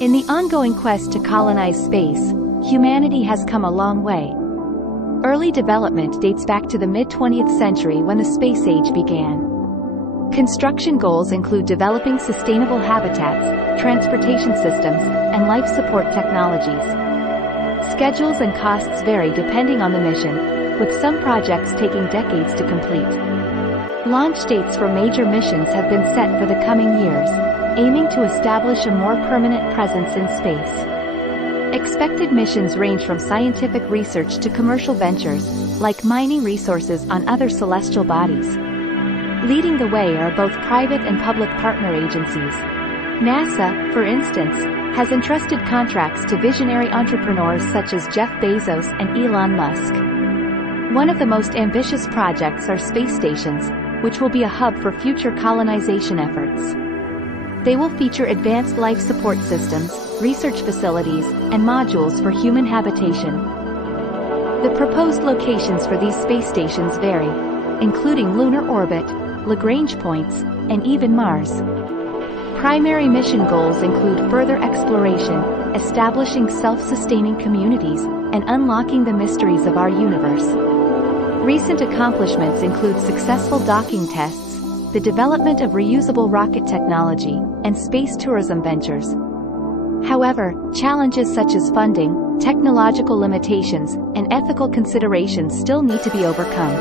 In the ongoing quest to colonize space, humanity has come a long way. Early development dates back to the mid-20th century when the space age began. Construction goals include developing sustainable habitats, transportation systems, and life support technologies. Schedules and costs vary depending on the mission, with some projects taking decades to complete. Launch dates for major missions have been set for the coming years, aiming to establish a more permanent presence in space. Expected missions range from scientific research to commercial ventures, like mining resources on other celestial bodies. Leading the way are both private and public partner agencies. NASA, for instance, has entrusted contracts to visionary entrepreneurs such as Jeff Bezos and Elon Musk. One of the most ambitious projects are space stations, which will be a hub for future colonization efforts. They will feature advanced life support systems, research facilities, and modules for human habitation. The proposed locations for these space stations vary, including lunar orbit, Lagrange points, and even Mars. Primary mission goals include further exploration, establishing self-sustaining communities, and unlocking the mysteries of our universe. Recent accomplishments include successful docking tests, the development of reusable rocket technology, and space tourism ventures. However, challenges such as funding, technological limitations, and ethical considerations still need to be overcome.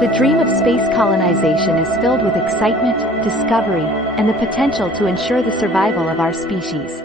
The dream of space colonization is filled with excitement, discovery, and the potential to ensure the survival of our species.